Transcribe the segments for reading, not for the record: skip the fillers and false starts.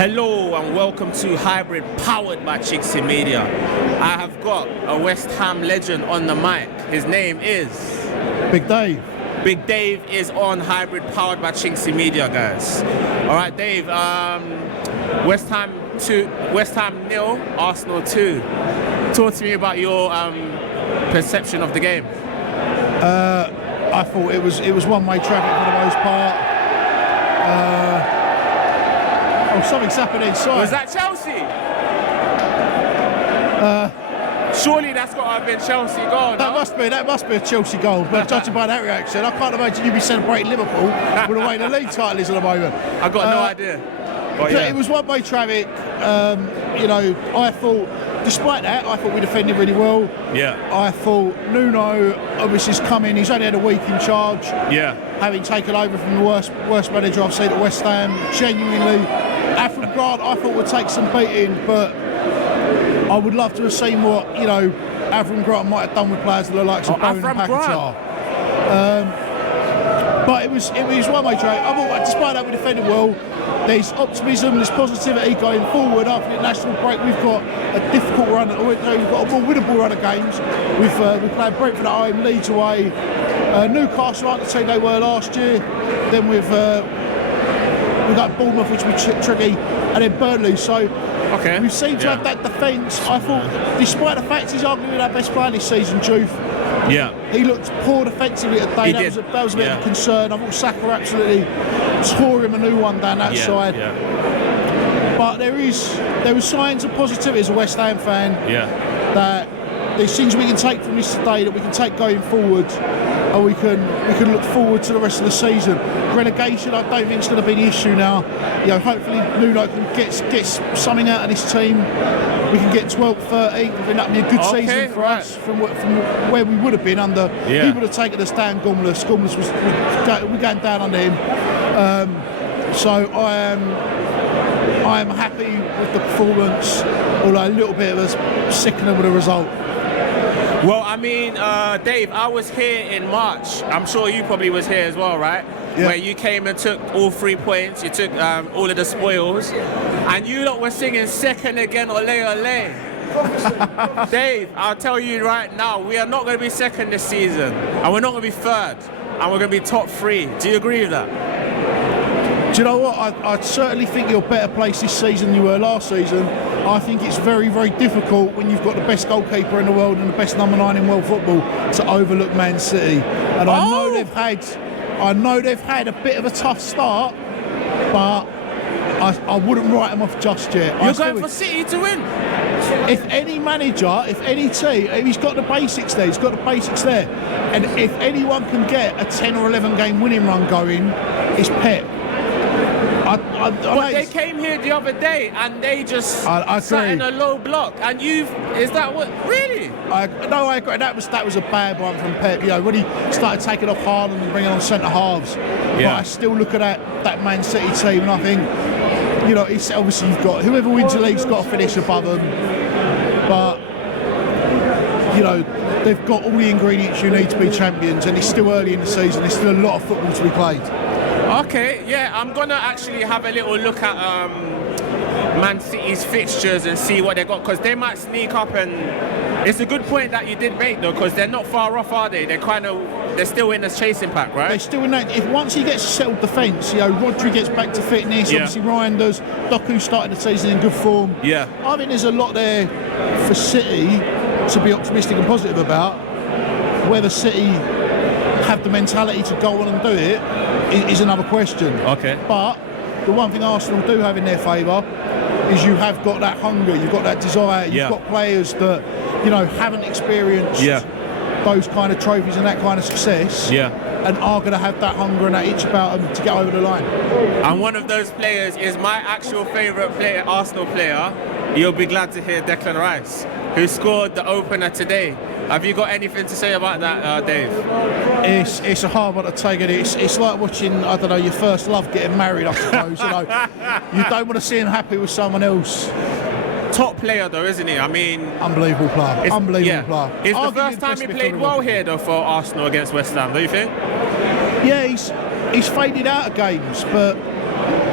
Hello and welcome to Hybrid, powered by chinkseyMEDIA. I have got a West Ham legend on the mic. His name is Big Dave. Big Dave is on Hybrid, powered by chinkseyMEDIA, guys. All right, Dave. West Ham 0, Arsenal 2. Talk to me about your perception of the game. I thought it was one-way traffic for the most part. Something's happened inside. Was that Chelsea? Surely that's got to have been Chelsea goal. That must be a Chelsea goal. But judging by that reaction, I can't imagine you'd be celebrating Liverpool with the way the league title is at the moment. I got no idea. But yeah. It was one-way traffic. I thought, despite that, I thought we defended really well. Yeah. I thought Nuno obviously has come in. He's only had a week in charge. Yeah. Having taken over from the worst manager I've seen at West Ham. Genuinely, Avram I thought would take some beating, but I would love to have seen what Avram Grant might have done with players of the likes of Bowen and Pakachar. But it was one-way traffic. I thought, despite that, we defended well. There's optimism, there's positivity going forward. After the national break, we've got a difficult run. We've got a more winnable run of games. We played Brentford at home, Leeds away, Newcastle aren't the team they were last year. Then we've got Bournemouth, which was tricky, and then Burnley. So we seem to have that defence. I thought, despite the fact he's arguably our best player this season, Juve. Yeah. He looked poor defensively today. That was a bit of a concern. I thought Saka absolutely tore him a new one down that side. Yeah. But there was signs of positivity as a West Ham fan. Yeah. That there's things we can take from this today that we can take going forward, and we can look forward to the rest of the season. Relegation, I don't think it's going to be the issue now. Hopefully Nuno can get something out of this team. We can get 12th, 13th. I think that'd be a good season for us from where we would have been under. He would have taken us down. Gormless we're going down under him. So I am happy with the performance, although a little bit of a sickening with the result. Well, I mean, Dave, I was here in March. I'm sure you probably was here as well, right? Yeah. Where you came and took all 3 points. You took all of the spoils. And you lot were singing second again, ole ole. Dave, I'll tell you right now, we are not going to be second this season. And we're not going to be third. And we're going to be top 3. Do you agree with that? Do you know what? I certainly think you're better placed this season than you were last season. I think it's very, very difficult when you've got the best goalkeeper in the world and the best number 9 in world football to overlook Man City. And I know they've had a bit of a tough start, but I wouldn't write them off just yet. You're going for City to win. If any manager, if any team, he's got the basics there. And if anyone can get a 10 or 11 game winning run going, it's Pep. But they came here the other day and they just sat in a low block. And is that what? Really? I agree. That was a bad one from Pep. When he started taking off Haaland and bringing on centre halves. Yeah. But I still look at that Man City team and I think, it's obviously you've got whoever wins the league's got to finish above them. But they've got all the ingredients you need to be champions, and it's still early in the season. There's still a lot of football to be played. Okay, yeah, I'm gonna actually have a little look at Man City's fixtures and see what they got, because they might sneak up. And it's a good point that you did make though, because they're not far off, are they? They're still in the chasing pack, right? They're still in that. If once he gets a settled defence, Rodri gets back to fitness. Obviously Ryan does. Doku started the season in good form. Yeah, I think there's a lot there for City to be optimistic and positive about. Whether City have the mentality to go on and do it is another question. Okay. But the one thing Arsenal do have in their favour is you have got that hunger, you've got that desire, you've got players that haven't experienced those kind of trophies and that kind of success, and are going to have that hunger and that itch about them to get over the line. And one of those players is my actual favourite player, Arsenal player. You'll be glad to hear Declan Rice, who scored the opener today. Have you got anything to say about that, Dave? It's a hard one to take. It's like watching, I don't know, your first love getting married, I suppose. You don't want to see him happy with someone else. Top player though, isn't he? I mean, unbelievable player. Unbelievable player. It's the first time he played well here though for Arsenal against West Ham, don't you think? Yeah, he's faded out of games, but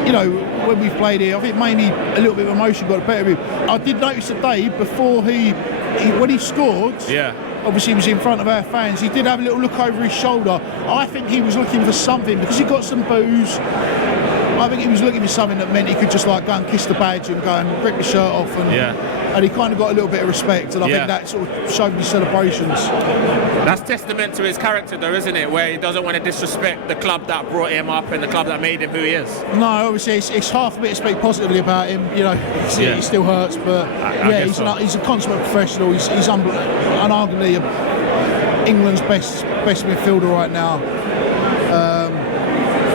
you know, when we've played here, I think maybe a little bit of emotion got the better of him. I did notice today before when he scored. Yeah. Obviously, he was in front of our fans. He did have a little look over his shoulder. I think he was looking for something because he got some boos. I think he was looking for something that meant he could just like go and kiss the badge and go and rip the shirt off. And he kind of got a little bit of respect. And I think that sort of showed his celebrations. That's testament to his character, though, isn't it? Where he doesn't want to disrespect the club that brought him up and the club that made him who he is. No, obviously, it's half a bit to speak positively about him. You know, he still hurts, but he's a consummate professional. He's unarguably England's best midfielder right now.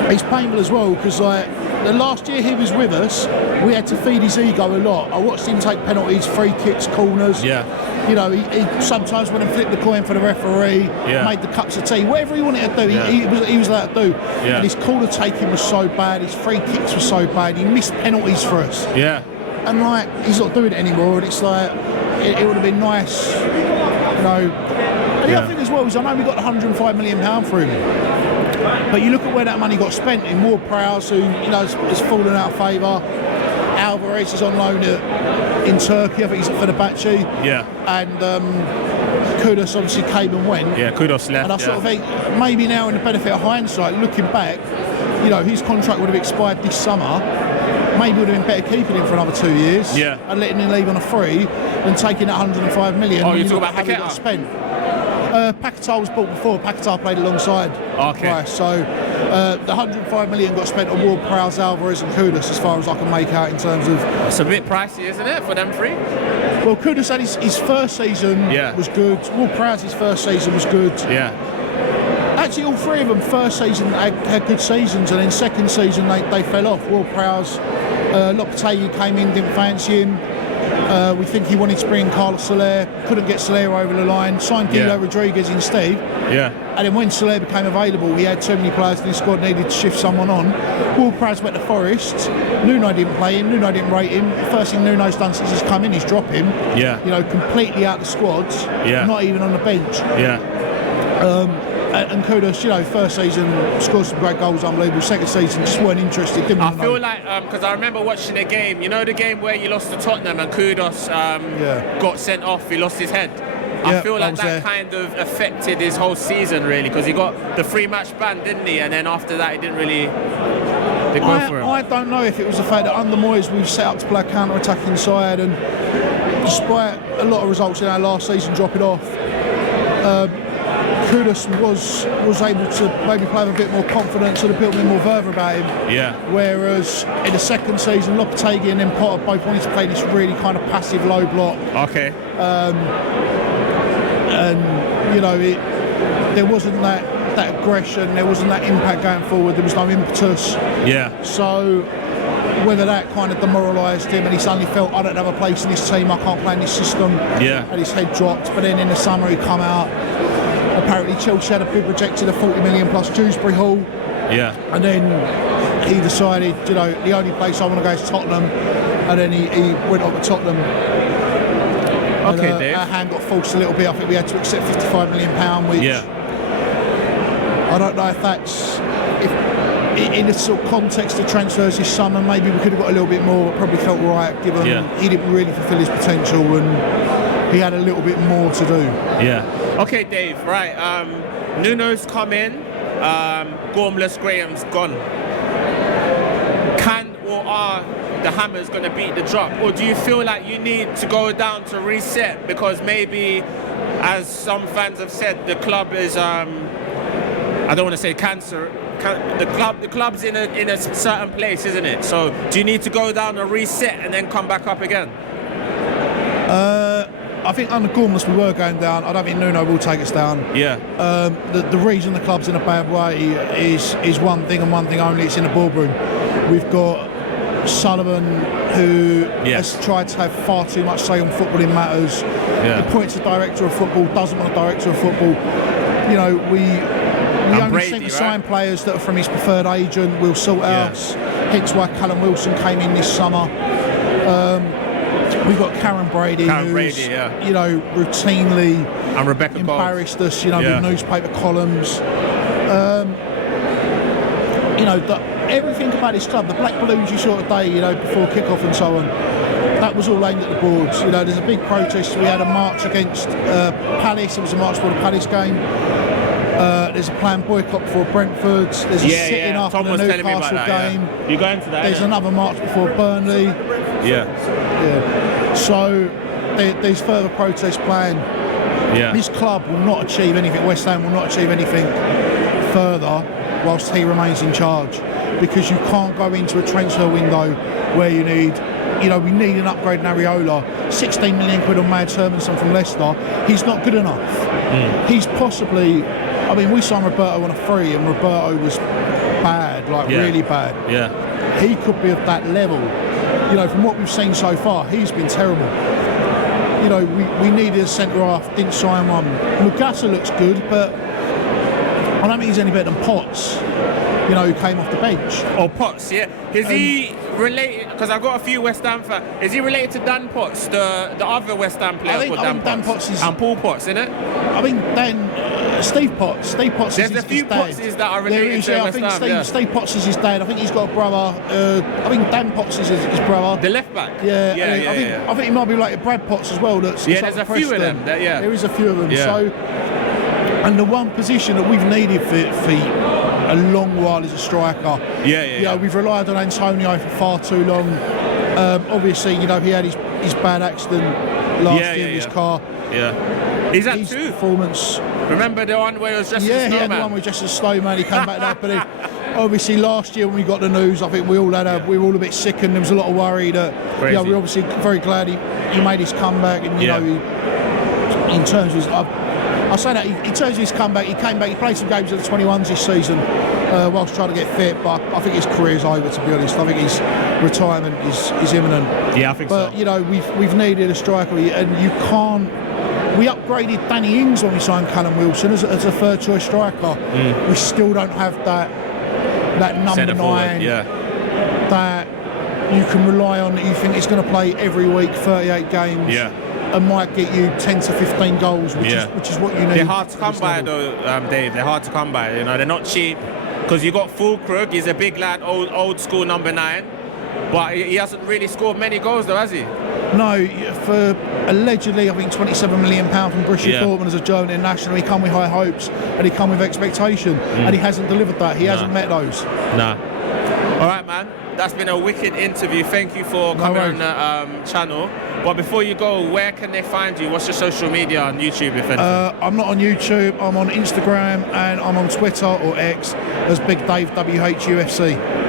It's painful as well because like the last year he was with us, we had to feed his ego a lot. I watched him take penalties, free kicks, corners. Yeah. You know, he sometimes went and flipped the coin for the referee, made the cups of tea, whatever he wanted to do, he was allowed to do. Yeah. And his corner taking was so bad, his free kicks were so bad, he missed penalties for us. Yeah. And like he's not doing it anymore, and it's like it would have been nice, you know. And the other thing as well is I know we got £105 million for him. But you look at where that money got spent in Ward-Prowse, who has fallen out of favour. Alvarez is on loan in Turkey. I think he's at Fenerbahce. Yeah. And Kudus obviously came and went. Yeah, Kudus left. And I sort of think maybe now, in the benefit of hindsight, looking back, his contract would have expired this summer. Maybe would have been better keeping him for another 2 years. Yeah. And letting him leave on a free than taking that £105 million. Oh, you're talking about Paquetá? Spent. Paquetá was bought before. Paquetá played alongside Rice. So the £105 million got spent on Ward-Prowse, Alvarez and Kudus, as far as I can make out in terms of... It's a bit pricey, isn't it, for them three? Well, Kudus had his first season was good. Ward-Prowse's first season was good. Yeah. Actually, all three of them first season had good seasons, and then second season they fell off. Ward-Prowse, Lopetegui came in, didn't fancy him. We think he wanted to bring Carlos Soler, couldn't get Soler over the line, signed Guido Rodriguez instead. Yeah. And then when Soler became available, he had too many players in his squad, needed to shift someone on. Ward-Prowse went to Forest. Nuno didn't play him, Nuno didn't rate him. The first thing Nuno's done since he's come in is drop him. Yeah. Completely out of the squads. Yeah. Not even on the bench. Yeah. And Kudus, first season scored some great goals, unbelievable. Second season just weren't interested. I feel like because I remember watching the game. The game where you lost to Tottenham and Kudus got sent off. He lost his head. I feel like that kind of affected his whole season really, because he got the 3-match ban, didn't he? And then after that, he didn't really go for him. I don't know if it was the fact that under Moises we've set up to play a counter-attacking side, and despite a lot of results in our last season dropping off. Kudus was able to maybe play with a bit more confidence and a bit more verve about him. Yeah. Whereas in the second season, Lopetegui and then Potter both wanted to play this really kind of passive low block. Okay. There wasn't that aggression, there wasn't that impact going forward, there was no impetus. Yeah. So whether that kind of demoralised him and he suddenly felt, I don't have a place in this team, I can't play in this system. Yeah. And his head dropped. But then in the summer he come out. Apparently Chelsea had a bid rejected a 40 million plus Dewsbury Hall. Yeah. And then he decided, the only place I want to go is Tottenham. And then he went on to Tottenham. Okay, Dave. Our hand got forced a little bit. I think we had to accept £55 million, which I don't know if that's... in the sort of context of transfers this summer, maybe we could have got a little bit more. It probably felt right, given he didn't really fulfil his potential and he had a little bit more to do. Yeah. Okay, Dave, right. Nuno's come in, Gormless Graham's gone. Can or are the Hammers going to beat the drop? Or do you feel like you need to go down to reset? Because maybe, as some fans have said, the club is, I don't want to say cancer, the club's in a certain place, isn't it? So do you need to go down and reset and then come back up again? I think under Gormless we were going down. I don't think Nuno will take us down. Yeah. The reason the club's in a bad way is one thing and one thing only. It's in the boardroom. We've got Sullivan, who has tried to have far too much say on footballing matters. He appoints a director of football, doesn't want a director of football. We only seem to sign players that are from his preferred agent. We'll sort out. Hence why Callum Wilson came in this summer. We've got Karen Brady, who's routinely and Rebecca embarrassed us, with newspaper columns. everything about this club, the black balloons you saw today, you know, before kick-off and so on, that was all aimed at the boards. You know, there's a big protest. We had a march against Palace. It was a march for the Palace game. There's a planned boycott before Brentford. There's a sitting up in the Newcastle game. You going to that? There's another march before Burnley. Yeah. So there's further protests planned. Yeah. This club will not achieve anything. West Ham will not achieve anything further whilst he remains in charge, because you can't go into a transfer window where you need, you know, we need an upgrade in Areola. 16 million quid on Mads Hermansen from Leicester. He's not good enough. He's possibly, I mean, we signed Roberto on a free, and Roberto was bad, like really bad. Yeah. He could be at that level. You know, from what we've seen so far, he's been terrible. You know, we needed a centre-half, didn't sign one. Mugasa looks good, but I don't think he's any better than Potts, you know, who came off the bench. Oh, Potts, yeah. Is he related, because I've got a few West Ham fans, is he related to Dan Potts, the other West Ham player called Dan Potts? Dan Potts is... And Paul Potts, isn't it? I think Steve Potts. Steve Potts There's is his dad. There's a few Pottses that are related to West Ham, Steve Potts is his dad. I think he's got a brother. I think Dan Potts is his brother. The left back? I think he might be related to Brad Potts as well. That's there's a few of them. There is a few of them. Yeah. So, and the one position that we've needed for a long while is a striker. You know, we've relied on Antonio for far too long. Obviously, you know, he had his bad accident last year with his car. He's had his two. Performance. Remember the one where it was just a snowman? He had the one with just a snowman. He came back up, but obviously last year when we got the news, I think we all had we were all a bit sickened. There was a lot of worry that, you know, we're obviously very glad he made his comeback, and you know, in terms of his, I say that in terms of his comeback, he came back. He played some games at the 21s this season whilst trying to get fit, but I think his career's over, to be honest. I think his retirement is imminent. Yeah, I think so. But you know, we've needed a striker, and you can't. We upgraded Danny Ings when we signed Callum Wilson as a third choice striker. We still don't have that number 9 that you can rely on, that you think is going to play every week, 38 games, and might get you 10 to 15 goals, which is what you need. They're hard to come by though, Dave. They're hard to come by. You know, they're not cheap, because you got Füllkrug. He's a big lad, old school number 9, but he hasn't really scored many goals though, has he? No, for allegedly, I think £27 million from Borussia Dortmund as a German international. He come with high hopes, and he come with expectation, and he hasn't delivered that. He hasn't met those. Nah. All right, man. That's been a wicked interview. Thank you for coming on the channel. But before you go, where can they find you? What's your social media on YouTube, if anything? I'm not on YouTube. I'm on Instagram, and I'm on Twitter or X as BigDaveWHUFC.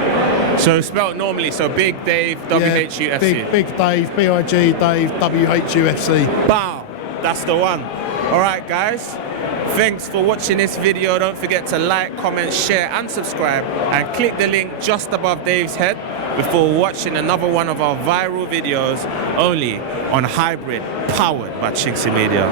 So spelled normally, so Big Dave WHUFC. Big Dave, B-I-G, Dave, WHUFC. Bow, that's the one. All right, guys, thanks for watching this video. Don't forget to like, comment, share and subscribe, and click the link just above Dave's head before watching another one of our viral videos only on Hybrid, powered by Chinksey Media.